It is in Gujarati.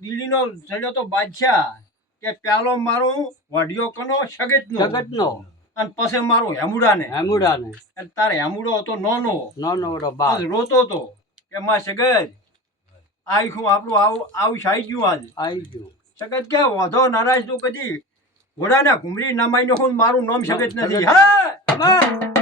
દિલ્હીનો જડ્યો તો બાદશાહ કે પેલો મારું વઢિયો કનો સગતનો અને પછી મારું હેમુડાને તારે હેમુડો હતો નાનો રોતો હતો કે માં સગત આખું આપણું આવું સાઈ ગયું આજ સગત કે વધો નારાજ તો કદી ઘોડાને ઘુમરી નમાઈ નો મારું નામ સગત નથી હા